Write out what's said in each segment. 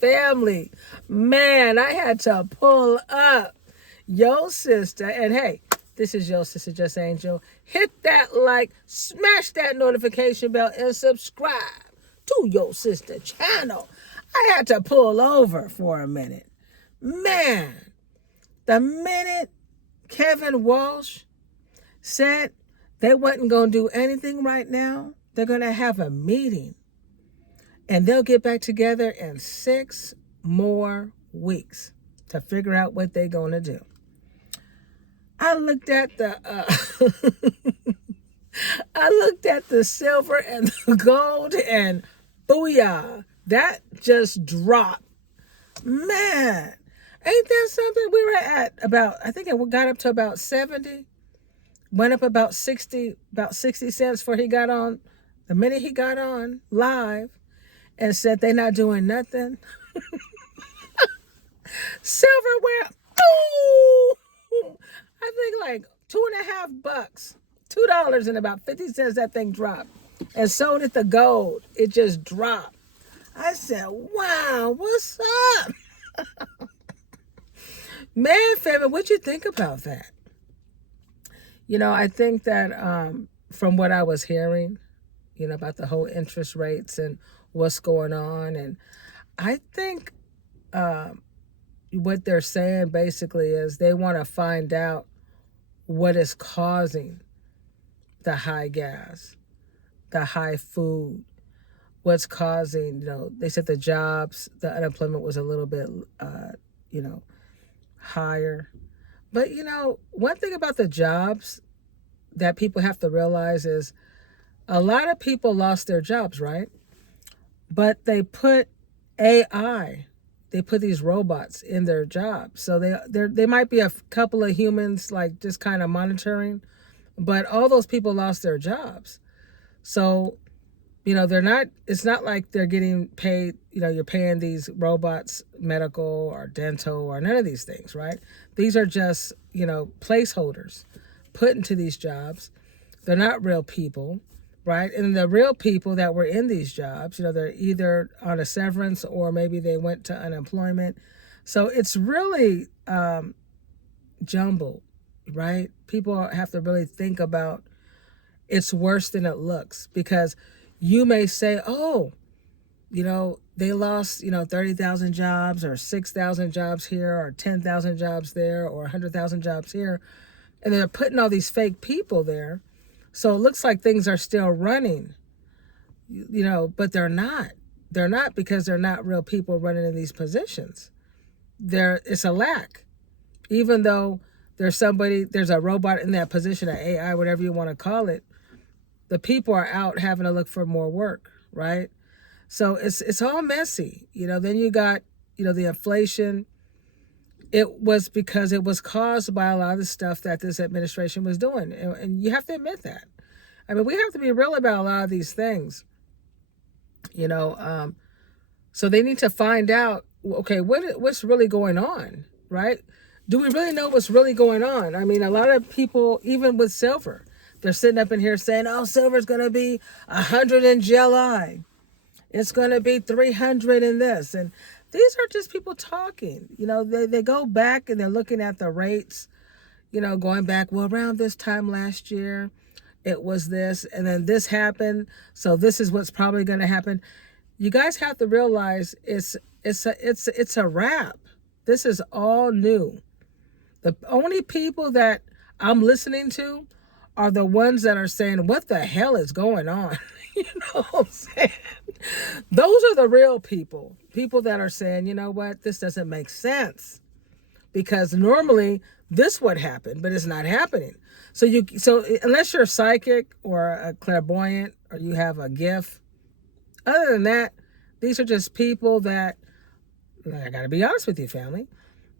Family, man, I had to pull up your sister. And hey, this is your sister, Just Angel. Hit that like, smash that notification bell, and subscribe to your sister channel. I had to pull over for a minute. Man, the minute Kevin Walsh said they wasn't going to do anything right now, they're going to have a meeting. And they'll get back together in 6 more weeks to figure out what they're going to do. I looked at the I looked at the silver and the gold, and booyah, that just dropped. Man, ain't that something? We were at about, I think it got up to about 70, went up about 60 cents before he got on. The minute he got on live and said they're not doing nothing, silver went, oh, I think like $2.50, $2 and about 50 cents that thing dropped. And so did the gold. It just dropped. I said, wow, what's up? Man, family, what'd you think about that? I think that from what I was hearing, about the whole interest rates and what's going on. And I think what they're saying basically is they want to find out what is causing the high gas, the high food, what's causing, they said the jobs, the unemployment was a little bit, higher. But, one thing about the jobs that people have to realize is a lot of people lost their jobs, right? But they put AI, they put these robots in their jobs. So they might be a couple of humans like just kind of monitoring, but all those people lost their jobs. So, it's not like they're getting paid, you're paying these robots medical or dental or none of these things, right? These are just, placeholders put into these jobs. They're not real people, right? And the real people that were in these jobs, they're either on a severance or maybe they went to unemployment. So it's really jumbled, right? People have to really think about it's worse than it looks, because you may say, oh, they lost, 30,000 jobs or 6,000 jobs here or 10,000 jobs there or 100,000 jobs here. And they're putting all these fake people there. So it looks like things are still running, but they're not. They're not, because they're not real people running in these positions. It's a lack. Even though there's a robot in that position, an AI, whatever you want to call it, the people are out having to look for more work, right? So it's all messy. Then you got, the inflation. It was because it was caused by a lot of the stuff that this administration was doing. And you have to admit that. I mean, we have to be real about a lot of these things, so they need to find out, okay, what's really going on, right? Do we really know what's really going on? I mean, a lot of people, even with silver, they're sitting up in here saying, oh, silver's going to be 100 in July. It's going to be 300 in this. And these are just people talking. They go back and they're looking at the rates, going back, well, around this time last year, it was this, and then this happened. So this is what's probably going to happen. You guys have to realize it's a wrap. This is all new. The only people that I'm listening to are the ones that are saying, what the hell is going on? You know what I'm saying? Those are the real people that are saying, you know what, this doesn't make sense, because normally this would happen, but it's not happening. So unless you're psychic or a clairvoyant or you have a gift, other than that, these are just people that, I got to be honest with you, family,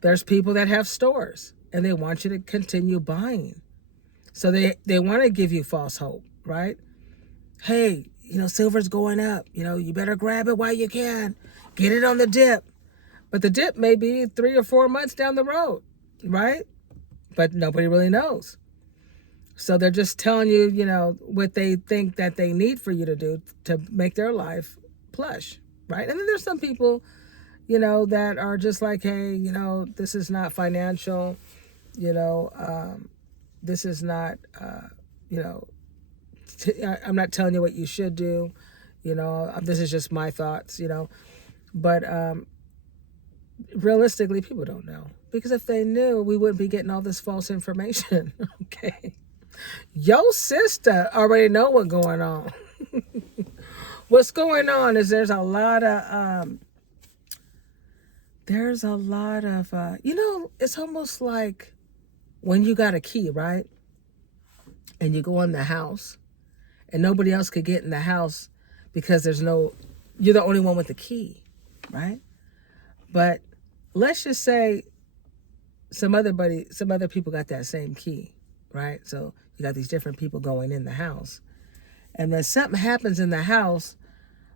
there's people that have stores and they want you to continue buying. So they want to give you false hope, right? Hey, silver's going up. You better grab it while you can. Get it on the dip. But the dip may be 3 or 4 months down the road, right? But nobody really knows. So they're just telling you, what they think that they need for you to do to make their life plush, right? And then there's some people, that are just like, hey, this is not financial, you know, this is not, you know, I'm not telling you what you should do, this is just my thoughts, but realistically, people don't know, because if they knew, we wouldn't be getting all this false information. Okay, your sister already know what's going on. What's going on is there's a lot of it's almost like when you got a key, right, and you go in the house and nobody else could get in the house because you're the only one with the key, right? But let's just say some other people got that same key, right? So you got these different people going in the house, and then something happens in the house,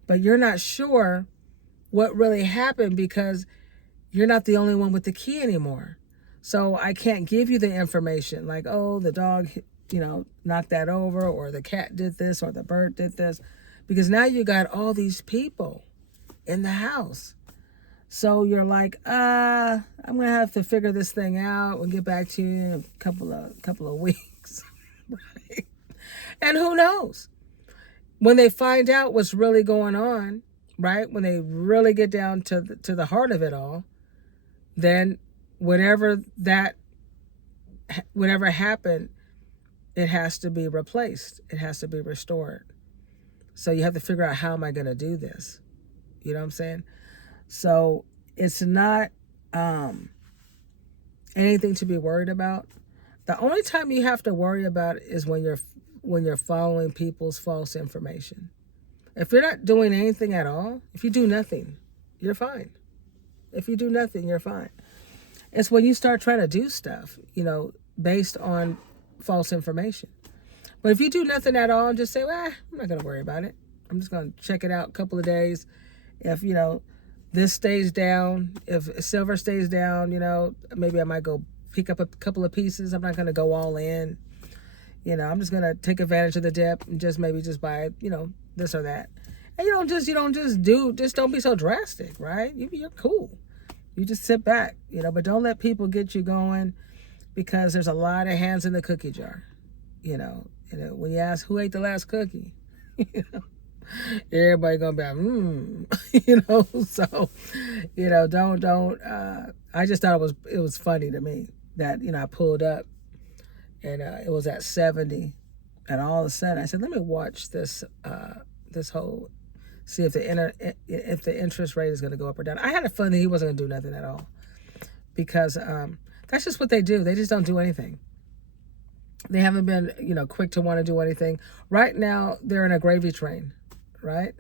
but you're not sure what really happened because you're not the only one with the key anymore. So I can't give you the information like, oh, the dog, knocked that over, or the cat did this, or the bird did this, because now you got all these people in the house. So you're like, I'm gonna have to figure this thing out. We'll get back to you in a couple of weeks. Right? And who knows? When they find out what's really going on, right? When they really get down to the heart of it all, then whatever happened, it has to be replaced. It has to be restored. So you have to figure out, how am I going to do this? You know what I'm saying? So it's not anything to be worried about. The only time you have to worry about it is when you're following people's false information. If you're not doing anything at all, if you do nothing, you're fine. If you do nothing, you're fine. It's when you start trying to do stuff, based on false information. But if you do nothing at all and just say, well, I'm not going to worry about it. I'm just going to check it out a couple of days. If, this stays down, if silver stays down, maybe I might go pick up a couple of pieces. I'm not going to go all in. I'm just going to take advantage of the dip and just buy, this or that. And just don't be so drastic, right? You're cool. You just sit back, but don't let people get you going, because there's a lot of hands in the cookie jar, when you ask who ate the last cookie, everybody gonna be like, so, don't, I just thought it was funny to me that, I pulled up and it was at 70, and all of a sudden I said, let me watch this whole, see if the interest rate is going to go up or down. I had a feeling that he wasn't going to do nothing at all, because that's just what they do. They just don't do anything. They haven't been, quick to want to do anything. Right now, they're in a gravy train, right?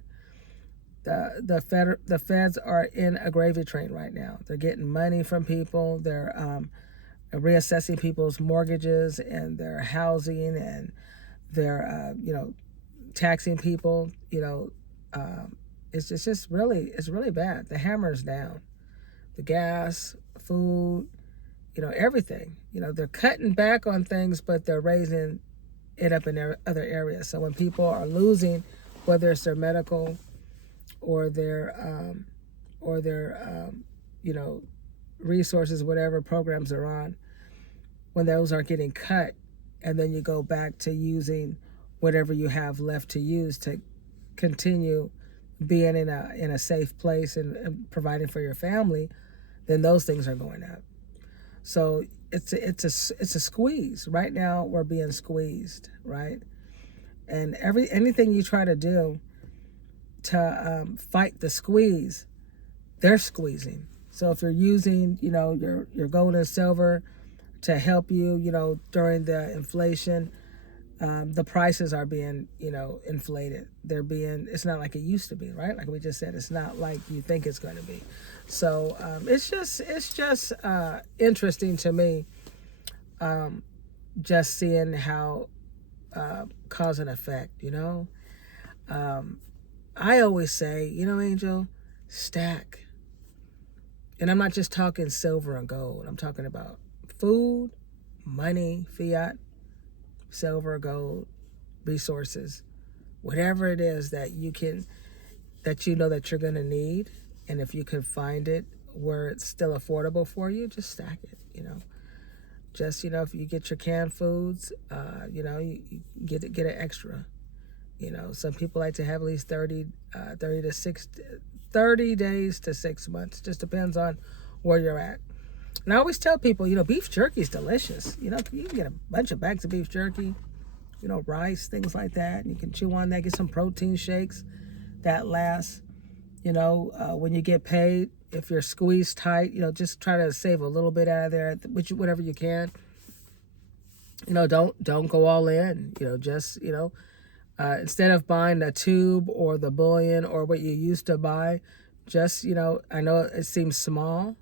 The feds are in a gravy train right now. They're getting money from people. They're reassessing people's mortgages and their housing, and they're taxing people. It's really bad. The hammer's down. The gas, food, everything. They're cutting back on things, but they're raising it up in other areas. So when people are losing, whether it's their medical or their resources, whatever programs they're on, when those are getting cut, and then you go back to using whatever you have left to use to continue being in a safe place and providing for your family, then those things are going up. So it's a squeeze. Right now we're being squeezed, right? And anything you try to do to fight the squeeze, they're squeezing. So if you're using, your gold and silver to help you, during the inflation, the prices are being, inflated. It's not like it used to be, right? Like we just said, it's not like you think it's going to be. So it's just interesting to me, just seeing how cause and effect, I always say, Angel, stack. And I'm not just talking silver and gold. I'm talking about food, money, fiat, silver, gold, resources, whatever it is that you can that you know that you're going to need. And if you can find it where it's still affordable for you, just stack it, Just, if you get your canned foods, you get an extra. Some people like to have at least 30 days to 6 months. Just depends on where you're at. And I always tell people, beef jerky is delicious. You can get a bunch of bags of beef jerky, rice, things like that. And you can chew on that, get some protein shakes that last. When you get paid, if you're squeezed tight, just try to save a little bit out of there, whatever you can. Don't go all in. Just instead of buying the tube or the bullion or what you used to buy, just I know it seems small,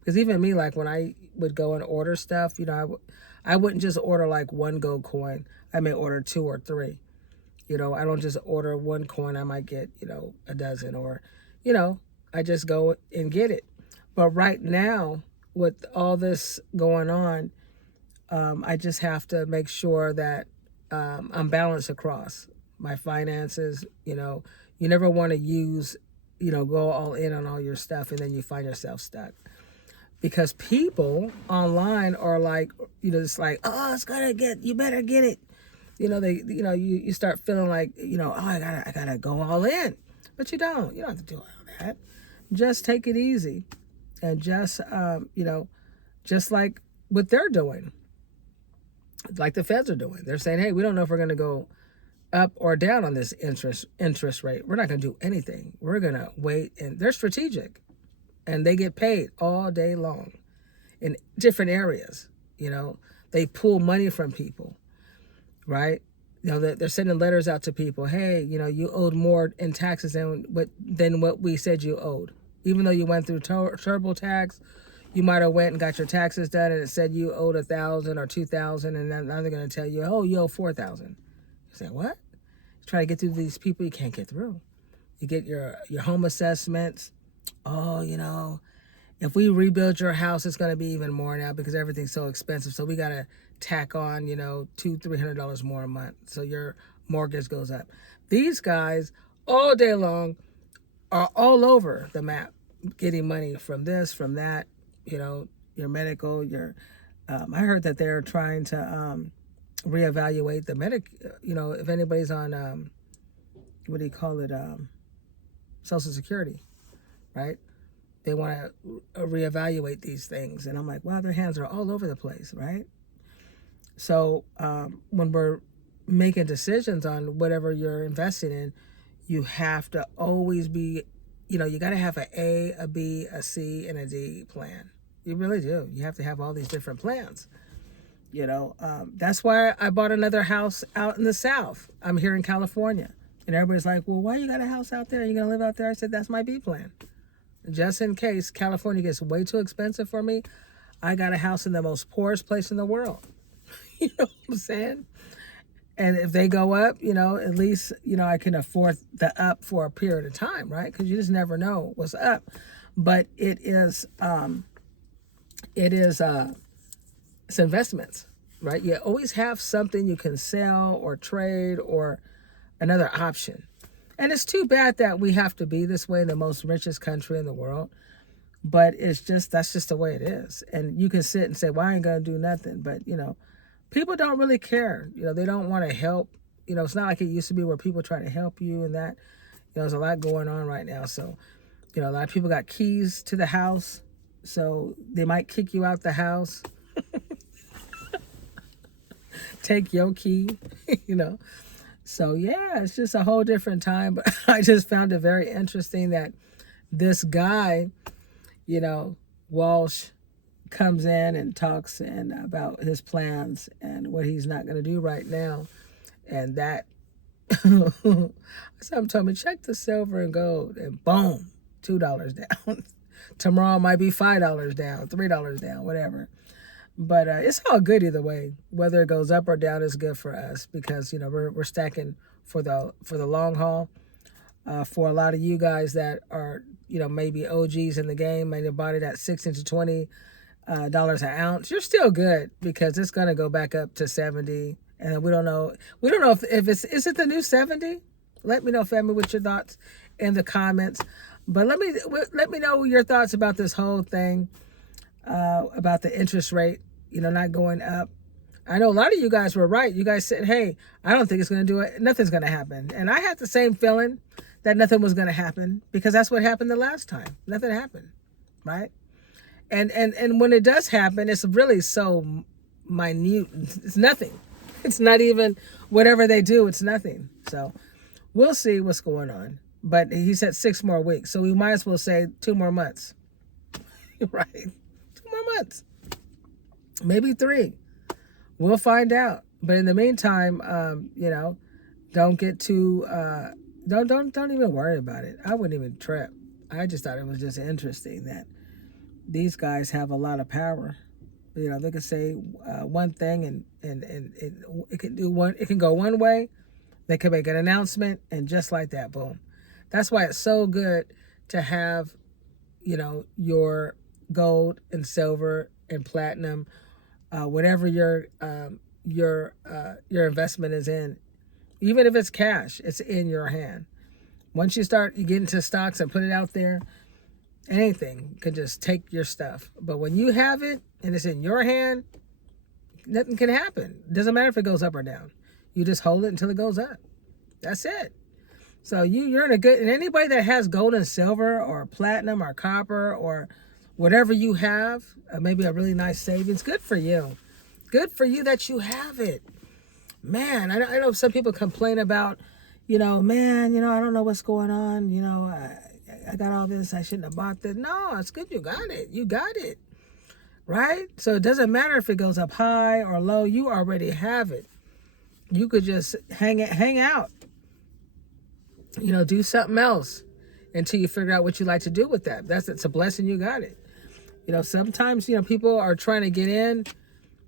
because even me, like when I would go and order stuff, I wouldn't just order like one gold coin. I may order 2 or 3. I don't just order one coin. I might get a dozen, or I just go and get it. But right now, with all this going on, I just have to make sure that I'm balanced across my finances. You never want to use, go all in on all your stuff and then you find yourself stuck. Because people online are like, it's like, oh, you better get it. You start feeling like, oh, I gotta go all in. But you don't have to do all that. Just take it easy. And just, just like what they're doing, like the feds are doing. They're saying, hey, we don't know if we're going to go up or down on this interest rate. We're not going to do anything. We're going to wait. And they're strategic. And they get paid all day long in different areas. They pull money from people, right? They're sending letters out to people. Hey, you owed more in taxes than what we said you owed. Even though you went through TurboTax, you might have went and got your taxes done, and it said you owed $1,000 or $2,000, and then now they're going to tell you, oh, you owe $4,000. You say, what? You try to get through these people, you can't get through. You get your home assessments. Oh, if we rebuild your house, it's going to be even more now because everything's so expensive. So we got to tack on, $200-$300 more a month. So your mortgage goes up. These guys all day long are all over the map, getting money from this, from that, your medical, I heard that they're trying to reevaluate the if anybody's on, what do you call it, Social Security, right? They want to reevaluate these things. And I'm like, wow, their hands are all over the place, right? So when we're making decisions on whatever you're investing in, you have to always be, you got to have an A, a B, a C, and a D plan. You really do. You have to have all these different plans. That's why I bought another house out in the South. I'm here in California. And everybody's like, well, why you got a house out there? Are you going to live out there? I said, that's my B plan. Just in case California gets way too expensive for me, I got a house in the most poorest place in the world. You know what I'm saying? And if they go up, at least, I can afford the up for a period of time, right? Because you just never know what's up. But it's investments, right? You always have something you can sell or trade or another option. And it's too bad that we have to be this way in the most richest country in the world. But that's just the way it is. And you can sit and say, well, I ain't going to do nothing. But, people don't really care. They don't want to help. It's not like it used to be where people try to help you and that. There's a lot going on right now. So, a lot of people got keys to the house. So they might kick you out the house. Take your key, So, yeah, it's just a whole different time. But I just found it very interesting that this guy, Walsh, comes in and talks about his plans and what he's not going to do right now. And that, someone told me, check the silver and gold. And boom, $2 down. Tomorrow might be $5 down, $3 down, whatever. But it's all good either way. Whether it goes up or down is good for us because, we're stacking for the long haul. For a lot of you guys that are, maybe OGs in the game, maybe bought it at $16 to $20 an ounce, you're still good because it's going to go back up to 70. And we don't know if is it the new 70? Let me know, family, with your thoughts. in the comments. But let me know your thoughts about this whole thing, about the interest rate, not going up. I know a lot of you guys were right. You guys said, hey, I don't think it's going to do it. Nothing's going to happen. And I had the same feeling that nothing was going to happen, because that's what happened the last time. Nothing happened, right? And when it does happen, it's really so minute. It's nothing. It's not even whatever they do. It's nothing. So we'll see what's going on. But he said 6 more weeks. So we might as well say 2 more months. Right? 2 more months. Maybe 3. We'll find out. But in the meantime, don't get too, don't even worry about it. I wouldn't even trip. I just thought it was just interesting that these guys have a lot of power. They can say one thing and it can do one. It can go one way. They can make an announcement, and just like that, boom. That's why it's so good to have, your gold and silver and platinum, whatever your investment is in. Even if it's cash, it's in your hand. Once you start getting into stocks and put it out there, anything could just take your stuff. But when you have it and it's in your hand, nothing can happen. It doesn't matter if it goes up or down. You just hold it until it goes up. That's it. So you're in a good, and anybody that has gold and silver or platinum or copper or whatever you have, maybe a really nice savings, good for you. Good for you that you have it. Man, I know some people complain about, I don't know what's going on. I got all this. I shouldn't have bought this. No, it's good you got it. You got it. Right? So it doesn't matter if it goes up high or low. You already have it. You could just hang out. Do something else until you figure out what you like to do with that. It's a blessing you got it. Sometimes, people are trying to get in,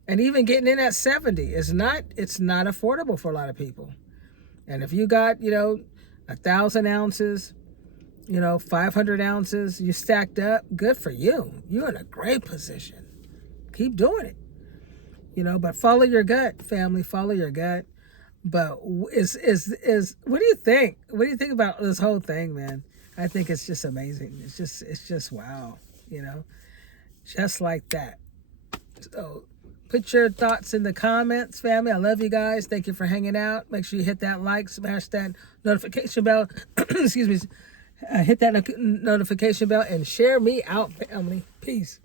and even getting in at 70 it's not affordable for a lot of people. And if you got, 1,000 ounces, 500 ounces, you stacked up, good for you. You're in a great position. Keep doing it. But follow your gut, family, follow your gut. But what do you think? What do you think about this whole thing, man? I think it's just amazing. It's just wow, just like that. So put your thoughts in the comments, family. I love you guys. Thank you for hanging out. Make sure you hit that like, smash that notification bell. Excuse me. Hit that notification bell and share me out, family. Peace.